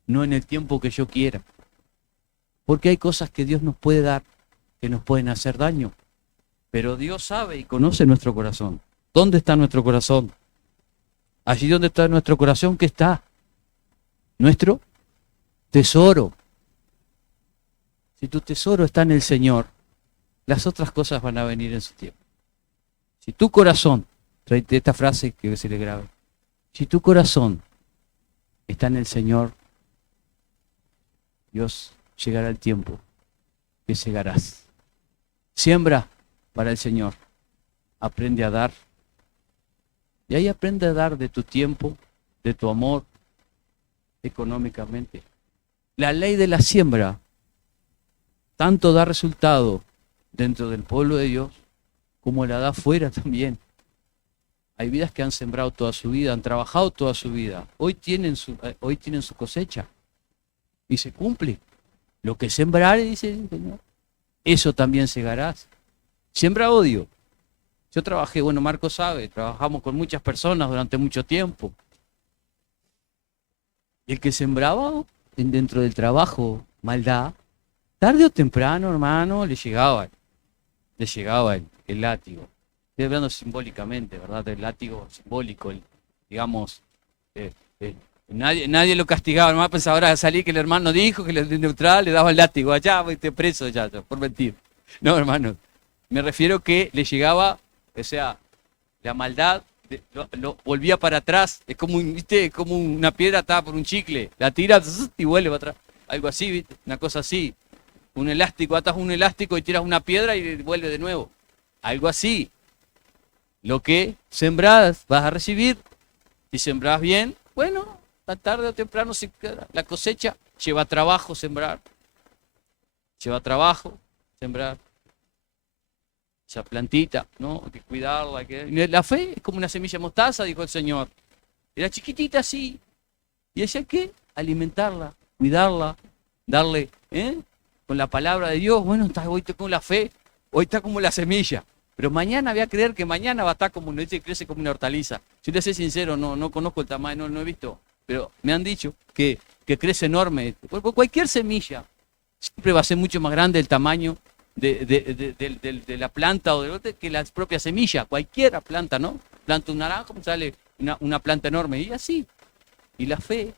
no en el tiempo que yo quiera. Porque hay cosas que Dios nos puede dar que nos pueden hacer daño. Pero Dios sabe y conoce nuestro corazón. ¿Dónde está nuestro corazón? Allí donde está nuestro corazón, ¿qué está? Nuestro tesoro. Si tu tesoro está en el Señor, las otras cosas van a venir en su tiempo. Si tu corazón, esta frase que se le grabe, si tu corazón está en el Señor, Dios llegará el tiempo que llegarás. Siembra para el Señor. Aprende a dar. Y ahí aprende a dar de tu tiempo, de tu amor, económicamente. La ley de la siembra tanto da resultado dentro del pueblo de Dios como la da fuera también. Hay vidas que han sembrado toda su vida, han trabajado toda su vida. Hoy tienen su cosecha y se cumple. Lo que sembrare, dice el Señor, eso también segarás. Siembra odio. Yo trabajé, bueno, Marco sabe, trabajamos con muchas personas durante mucho tiempo. Y el que sembraba dentro del trabajo maldad, tarde o temprano, hermano, le llegaba el látigo. Estoy hablando simbólicamente, ¿verdad? El látigo simbólico, digamos, nadie lo castigaba, nomás pensaba ahora salir que el hermano dijo que el neutral le daba el látigo, allá, fuiste preso ya, por mentir. No, hermano, me refiero que le llegaba, o sea, la maldad lo volvía para atrás, es como, ¿viste? Como una piedra atada por un chicle, la tira y vuelve para atrás, algo así, ¿viste? Una cosa así, un elástico, atas un elástico y tiras una piedra y vuelve de nuevo, algo así. Lo que sembrás vas a recibir. Si sembrás bien, bueno, tarde o temprano la cosecha lleva trabajo sembrar. Lleva trabajo sembrar. Esa plantita, ¿no? Hay que cuidarla. La fe es como una semilla de mostaza, dijo el Señor. Era chiquitita así. Y decía que alimentarla, cuidarla, darle, con la palabra de Dios. Bueno, hoy está con la fe, hoy está como la semilla. Pero mañana voy a creer que mañana va a estar como, crece como una hortaliza. Si te soy sincero, no conozco el tamaño, no he visto. Pero me han dicho que crece enorme. Cualquier semilla siempre va a ser mucho más grande el tamaño de la planta o que la propia semilla. Cualquier planta, ¿no? Planta un naranjo, sale una planta enorme. Y así. Y la fe,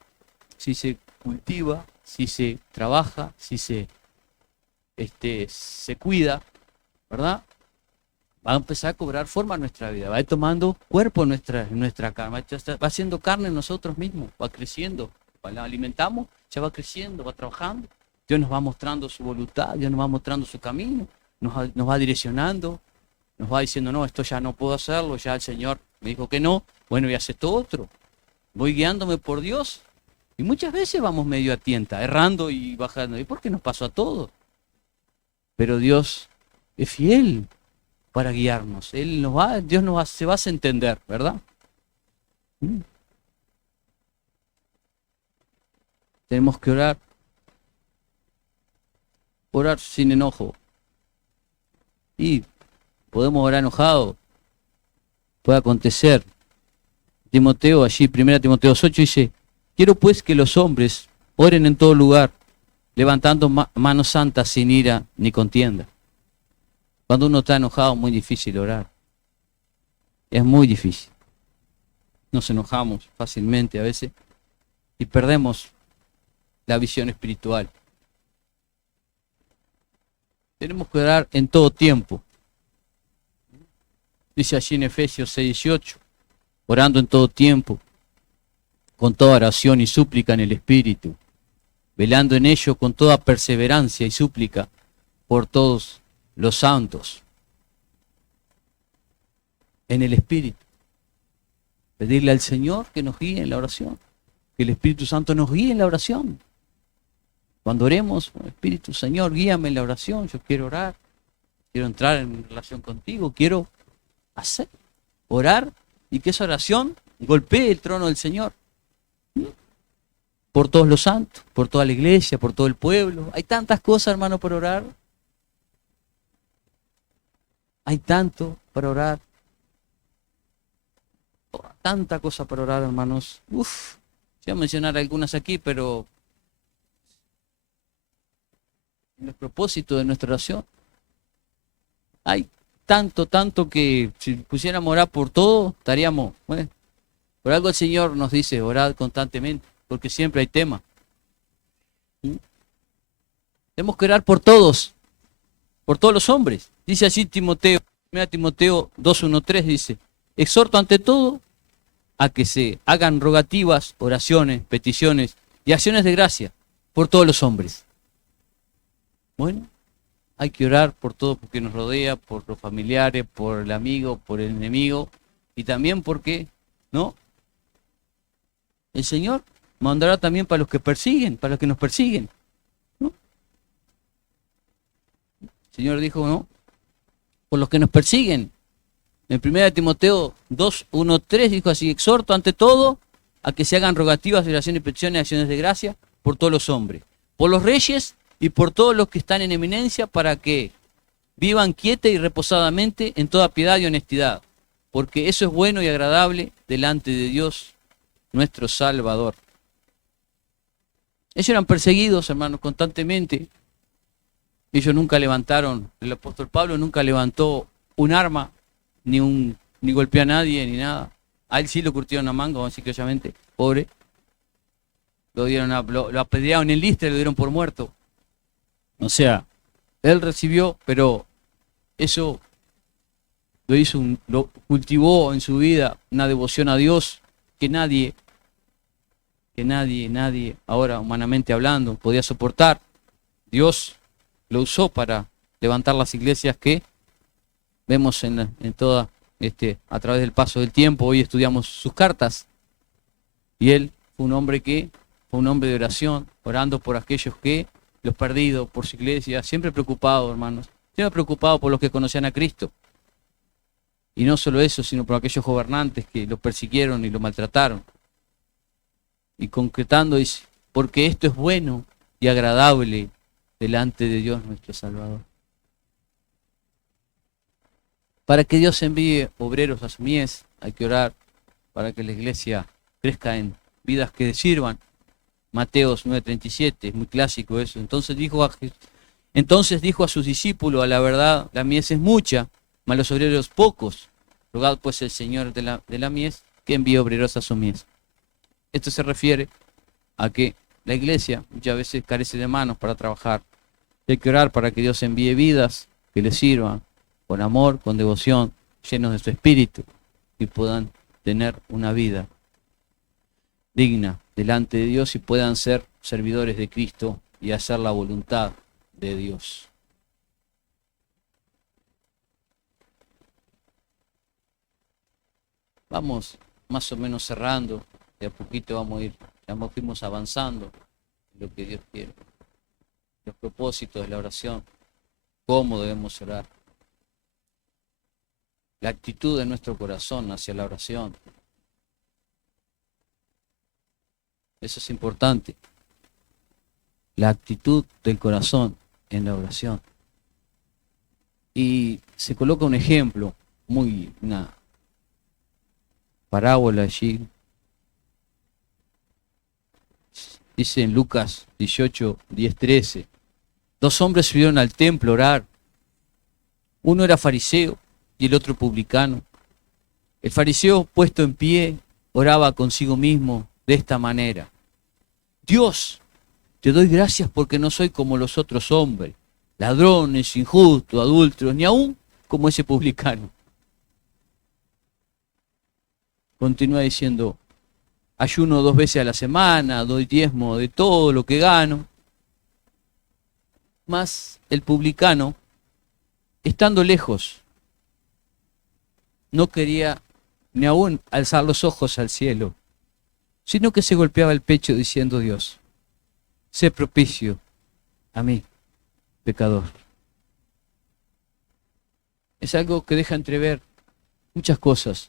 si se cultiva, si se trabaja, si se cuida, ¿verdad? Va a empezar a cobrar forma en nuestra vida, va a ir tomando cuerpo en nuestra carne, va haciendo carne en nosotros mismos, va creciendo, la alimentamos, ya va creciendo, va trabajando, Dios nos va mostrando su voluntad, Dios nos va mostrando su camino, nos va direccionando, nos va diciendo, no, esto ya no puedo hacerlo, ya el Señor me dijo que no, bueno, voy a hacer esto otro, voy guiándome por Dios, y muchas veces vamos medio a tienta, errando y bajando, ¿y por qué nos pasó a todos? Pero Dios es fiel para guiarnos. Dios se va a hacer entender, ¿verdad? Tenemos que orar sin enojo. Y podemos orar enojados, puede acontecer. Timoteo, allí, 1 Timoteo 8 dice, quiero pues que los hombres oren en todo lugar, levantando manos santas sin ira ni contienda. Cuando uno está enojado es muy difícil orar. Es muy difícil. Nos enojamos fácilmente a veces y perdemos la visión espiritual. Tenemos que orar en todo tiempo. Dice allí en Efesios 6:18, orando en todo tiempo, con toda oración y súplica en el Espíritu, velando en ello con toda perseverancia y súplica por todos los santos, en el Espíritu. Pedirle al Señor que nos guíe en la oración, que el Espíritu Santo nos guíe en la oración. Cuando oremos, Espíritu, Señor, guíame en la oración, yo quiero orar, quiero entrar en relación contigo, quiero orar y que esa oración golpee el trono del Señor. Por todos los santos, por toda la iglesia, por todo el pueblo. Hay tantas cosas, hermano, por orar. Hay tanto para orar. Tanta cosa para orar, hermanos. Voy a mencionar algunas aquí, pero en el propósito de nuestra oración hay tanto que si pusiéramos a orar por todo, estaríamos, bueno, por algo el Señor nos dice, orad constantemente, porque siempre hay tema. Tenemos que orar por todos los hombres. Dice así Timoteo, 1 Timoteo 2:1-3 dice, exhorto ante todo a que se hagan rogativas, oraciones, peticiones y acciones de gracia por todos los hombres. Bueno, hay que orar por todo porque nos rodea, por los familiares, por el amigo, por el enemigo, y también porque, ¿no? El Señor mandará también para los que persiguen, para los que nos persiguen, ¿no? El Señor dijo, ¿no? Por los que nos persiguen. En 1 Timoteo 2, 1, 3 dijo así: exhorto ante todo a que se hagan rogativas, oraciones, peticiones, acciones de gracia por todos los hombres, por los reyes y por todos los que están en eminencia, para que vivan quieta y reposadamente en toda piedad y honestidad, porque eso es bueno y agradable delante de Dios nuestro Salvador. Ellos eran perseguidos, hermanos, constantemente. Ellos nunca levantaron, el apóstol Pablo nunca levantó un arma, ni golpeó a nadie, ni nada. A él sí lo curtieron a manga, vamos a decir criollamente, pobre. Lo apedrearon en Listra y lo dieron por muerto. O sea, él recibió, pero eso lo cultivó en su vida una devoción a Dios que nadie, ahora humanamente hablando, podía soportar. Dios lo usó para levantar las iglesias que vemos en toda, a través del paso del tiempo. Hoy estudiamos sus cartas. Y él fue un hombre de oración, orando por aquellos que, los perdidos, por su iglesia, siempre preocupado, hermanos, siempre preocupado por los que conocían a Cristo. Y no solo eso, sino por aquellos gobernantes que lo persiguieron y lo maltrataron. Y concretando dice, porque esto es bueno y agradable delante de Dios nuestro Salvador. Para que Dios envíe obreros a su mies, hay que orar para que la iglesia crezca en vidas que sirvan. Mateos 9:37, es muy clásico eso. Entonces dijo a sus discípulos: a la verdad, la mies es mucha, mas los obreros pocos. Rogad pues el Señor de la mies que envíe obreros a su mies. Esto se refiere a que la iglesia muchas veces carece de manos para trabajar. Hay que orar para que Dios envíe vidas que le sirvan con amor, con devoción, llenos de su espíritu, y puedan tener una vida digna delante de Dios y puedan ser servidores de Cristo y hacer la voluntad de Dios. Vamos más o menos cerrando, de a poquito vamos a ir, ya fuimos avanzando en lo que Dios quiere. Los propósitos de la oración, cómo debemos orar, la actitud de nuestro corazón hacia la oración. Eso es importante. La actitud del corazón en la oración. Y se coloca un ejemplo, una parábola allí. Dice en Lucas 18, 10, 13. 2 hombres subieron al templo a orar. Uno era fariseo y el otro publicano. El fariseo, puesto en pie, oraba consigo mismo de esta manera: Dios, te doy gracias porque no soy como los otros hombres, ladrones, injustos, adúlteros, ni aún como ese publicano. Continúa diciendo: ayuno 2 veces a la semana, doy diezmo de todo lo que gano. Mas el publicano, estando lejos, no quería ni aún alzar los ojos al cielo, sino que se golpeaba el pecho diciendo: Dios, sé propicio a mí, pecador. Es algo que deja entrever muchas cosas.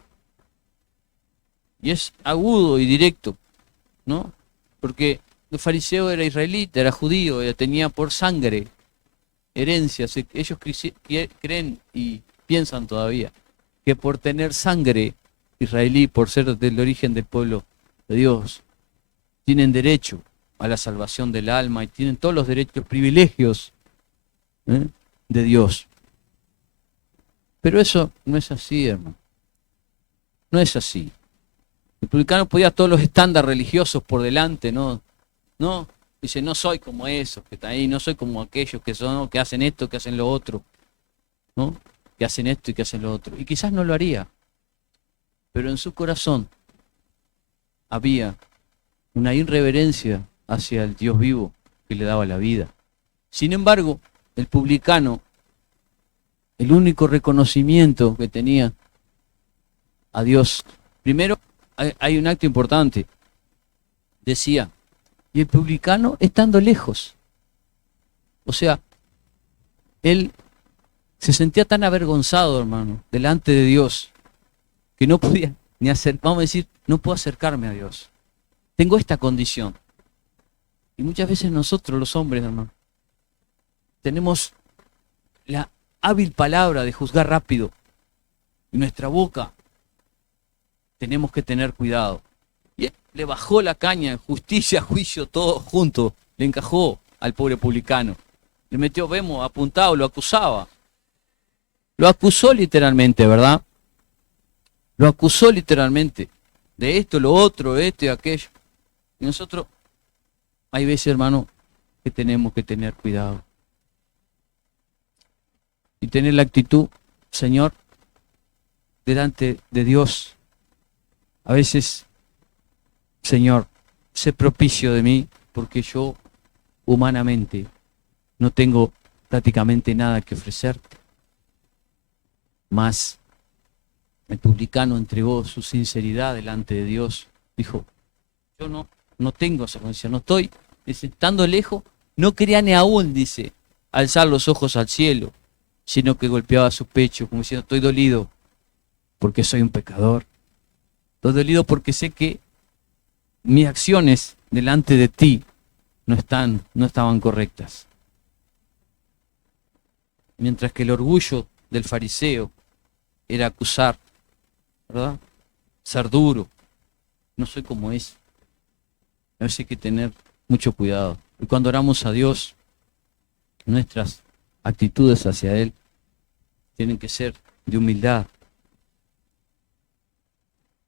Y es agudo y directo, ¿no? Porque el fariseo era israelita, era judío, tenía por sangre herencias. Ellos creen y piensan todavía que por tener sangre israelí, por ser del origen del pueblo de Dios, tienen derecho a la salvación del alma y tienen todos los derechos, privilegios de Dios. Pero eso no es así, hermano. No es así. El publicano podía todos los estándares religiosos por delante, ¿no? No, dice: no soy como esos que están ahí, no soy como aquellos que hacen esto, que hacen lo otro, ¿no? Que hacen esto y que hacen lo otro. Y quizás no lo haría, pero en su corazón había una irreverencia hacia el Dios vivo que le daba la vida. Sin embargo, el publicano, el único reconocimiento que tenía a Dios. Primero, hay un acto importante. Decía, y el publicano estando lejos. O sea, él se sentía tan avergonzado, hermano, delante de Dios, que no podía ni hacer, vamos a decir, no puedo acercarme a Dios. Tengo esta condición. Y muchas veces nosotros, los hombres, hermano, tenemos la hábil palabra de juzgar rápido. Y nuestra boca tenemos que tener cuidado. Y él le bajó la caña, justicia, juicio, todo junto. Le encajó al pobre publicano. Le metió vemos apuntado, lo acusaba. Lo acusó literalmente, ¿verdad? Lo acusó literalmente. De esto, lo otro, esto y aquello. Y nosotros, hay veces, hermano, que tenemos que tener cuidado. Y tener la actitud, Señor, delante de Dios. A veces, Señor, sé propicio de mí, porque yo, humanamente, no tengo prácticamente nada que ofrecerte. Mas el publicano entregó su sinceridad delante de Dios. Dijo, yo no tengo esa condición, no estoy, dice, estando lejos, no quería ni aún, dice, alzar los ojos al cielo, sino que golpeaba su pecho, como diciendo, estoy dolido porque soy un pecador. Estoy dolido porque sé que mis acciones delante de ti no estaban correctas. Mientras que el orgullo del fariseo era acusar, ¿verdad? Ser duro. No soy como es. A veces hay que tener mucho cuidado. Y cuando oramos a Dios, nuestras actitudes hacia Él tienen que ser de humildad.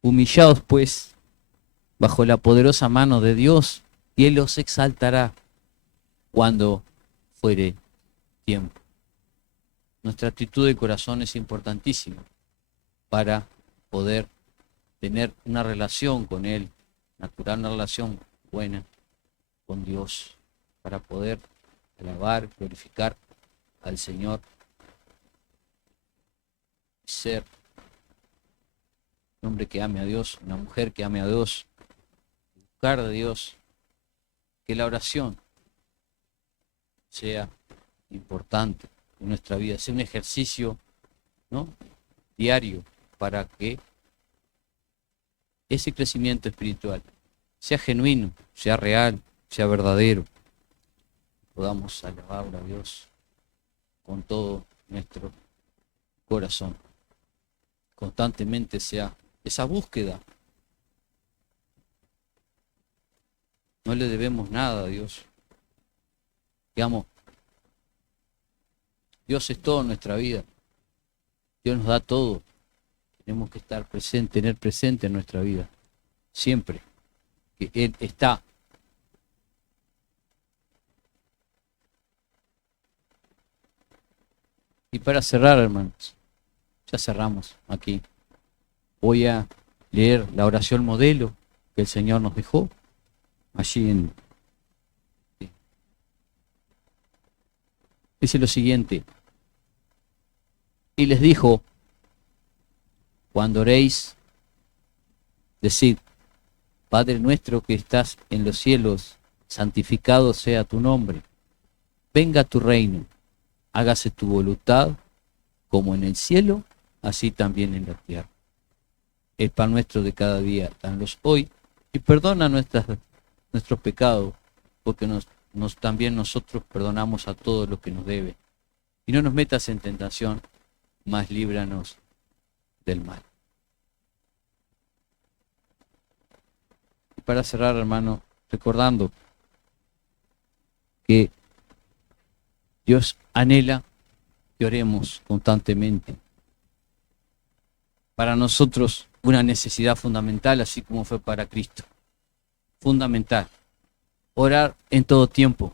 Humillados pues bajo la poderosa mano de Dios, y Él los exaltará cuando fuere tiempo. Nuestra actitud de corazón es importantísima para poder tener una relación con Él, natural, una relación buena con Dios, para poder alabar, glorificar al Señor y ser un hombre que ame a Dios, una mujer que ame a Dios, buscar de Dios, que la oración sea importante en nuestra vida, sea un ejercicio, ¿no?, diario, para que ese crecimiento espiritual sea genuino, sea real, sea verdadero. Podamos alabar a Dios con todo nuestro corazón. Constantemente sea esa búsqueda. No le debemos nada a Dios. Digamos, Dios es todo en nuestra vida. Dios nos da todo. Tenemos que estar presente, tener presente en nuestra vida. Siempre que Él está. Y para cerrar, hermanos, ya cerramos aquí. Voy a leer la oración modelo que el Señor nos dejó allí en... Dice lo siguiente: y les dijo, cuando oréis, decid, Padre nuestro que estás en los cielos, santificado sea tu nombre. Venga tu reino, hágase tu voluntad, como en el cielo, así también en la tierra. El pan nuestro de cada día, danos hoy, y perdona nuestros pecados, porque también nosotros perdonamos a todos los que nos deben. Y no nos metas en tentación, mas líbranos del mal. Y para cerrar, hermano, recordando que Dios anhela que oremos constantemente. Para nosotros una necesidad fundamental, así como fue para Cristo. Fundamental. Orar en todo tiempo.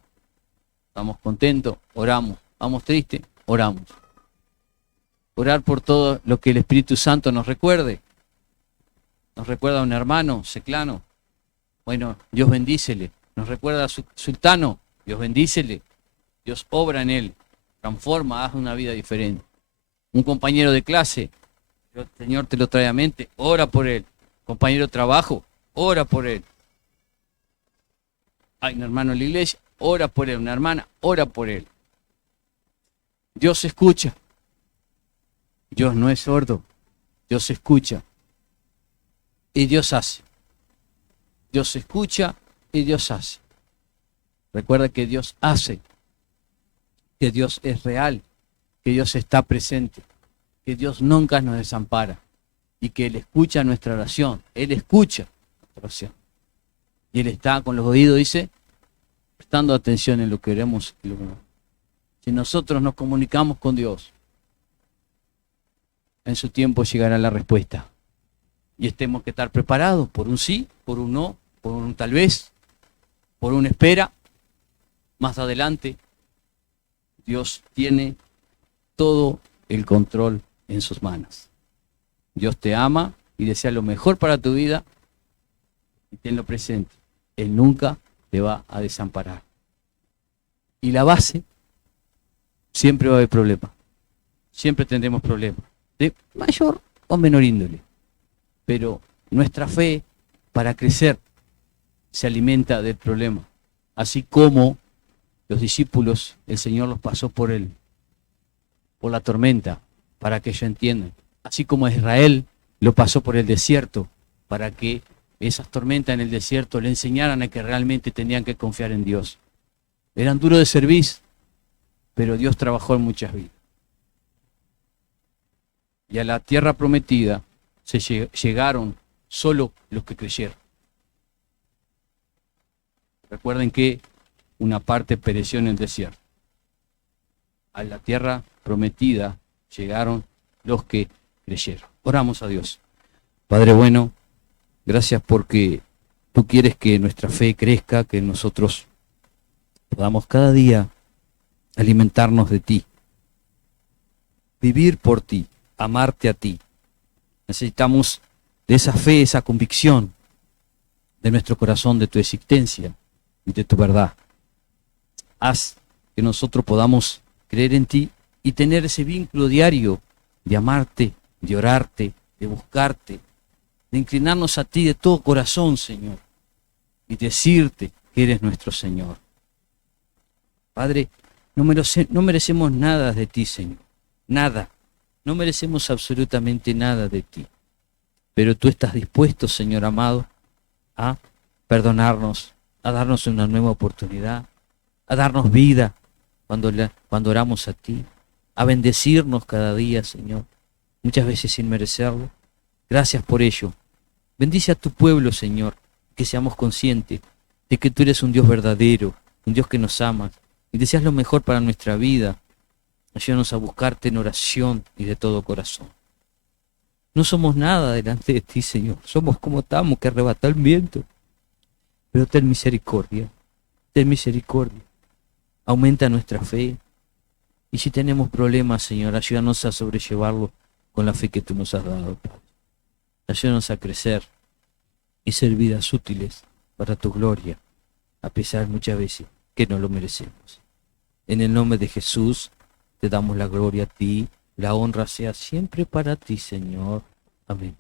Estamos contentos, oramos. Vamos tristes, oramos. Orar por todo lo que el Espíritu Santo nos recuerde. Nos recuerda a un hermano, Ceclano. Bueno, Dios bendícele. Nos recuerda a su sultano. Dios bendícele. Dios obra en él. transforma, haz una vida diferente. Un compañero de clase, el Señor te lo trae a mente, ora por él. Compañero de trabajo, ora por él. Hay un hermano en la iglesia, ora por él. Una hermana, ora por él. Dios escucha. Dios no es sordo. Dios escucha. Y Dios hace. Dios escucha y Dios hace. Recuerda que Dios hace. Que Dios es real. Que Dios está presente. Que Dios nunca nos desampara. Y que Él escucha nuestra oración. Él escucha nuestra oración. Y Él está con los oídos, dice, prestando atención en lo que queremos y lo que no. Si nosotros nos comunicamos con Dios, en su tiempo llegará la respuesta. Y tenemos que estar preparados por un sí, por un no, por un tal vez, por una espera. Más adelante, Dios tiene todo el control en sus manos. Dios te ama y desea lo mejor para tu vida. Y tenlo presente. Él nunca te va a desamparar. Y la base, siempre va a haber problemas. Siempre tendremos problemas. De mayor o menor índole. Pero nuestra fe, para crecer, se alimenta del problema. Así como los discípulos, el Señor los pasó por la tormenta, para que ellos entiendan. Así como Israel lo pasó por el desierto, para que esas tormentas en el desierto le enseñaran a que realmente tenían que confiar en Dios. Eran duros de servir, pero Dios trabajó en muchas vidas. Y a la tierra prometida llegaron solo los que creyeron. Recuerden que una parte pereció en el desierto. A la tierra prometida llegaron los que creyeron. Oramos a Dios. Padre bueno, gracias porque tú quieres que nuestra fe crezca, que nosotros podamos cada día alimentarnos de ti, vivir por ti, amarte a ti. Necesitamos de esa fe, esa convicción de nuestro corazón, de tu existencia y de tu verdad. Haz que nosotros podamos creer en ti y tener ese vínculo diario de amarte, de orarte, de buscarte, de inclinarnos a ti de todo corazón, Señor, y decirte que eres nuestro Señor. Padre, no merecemos nada de ti, Señor, nada. No merecemos absolutamente nada de ti. Pero tú estás dispuesto, Señor amado, a perdonarnos, a darnos una nueva oportunidad, a darnos vida cuando oramos a ti, a bendecirnos cada día, Señor, muchas veces sin merecerlo. Gracias por ello. Bendice a tu pueblo, Señor, que seamos conscientes de que tú eres un Dios verdadero, un Dios que nos ama y deseas lo mejor para nuestra vida. Ayúdanos a buscarte en oración y de todo corazón. No somos nada delante de ti, Señor. Somos como tamo que arrebata el viento. Pero ten misericordia. Ten misericordia. Aumenta nuestra fe. Y si tenemos problemas, Señor, ayúdanos a sobrellevarlo con la fe que tú nos has dado, Padre. Ayúdanos a crecer y ser vidas útiles para tu gloria, a pesar muchas veces que no lo merecemos. En el nombre de Jesús, te damos la gloria a ti, la honra sea siempre para ti, Señor. Amén.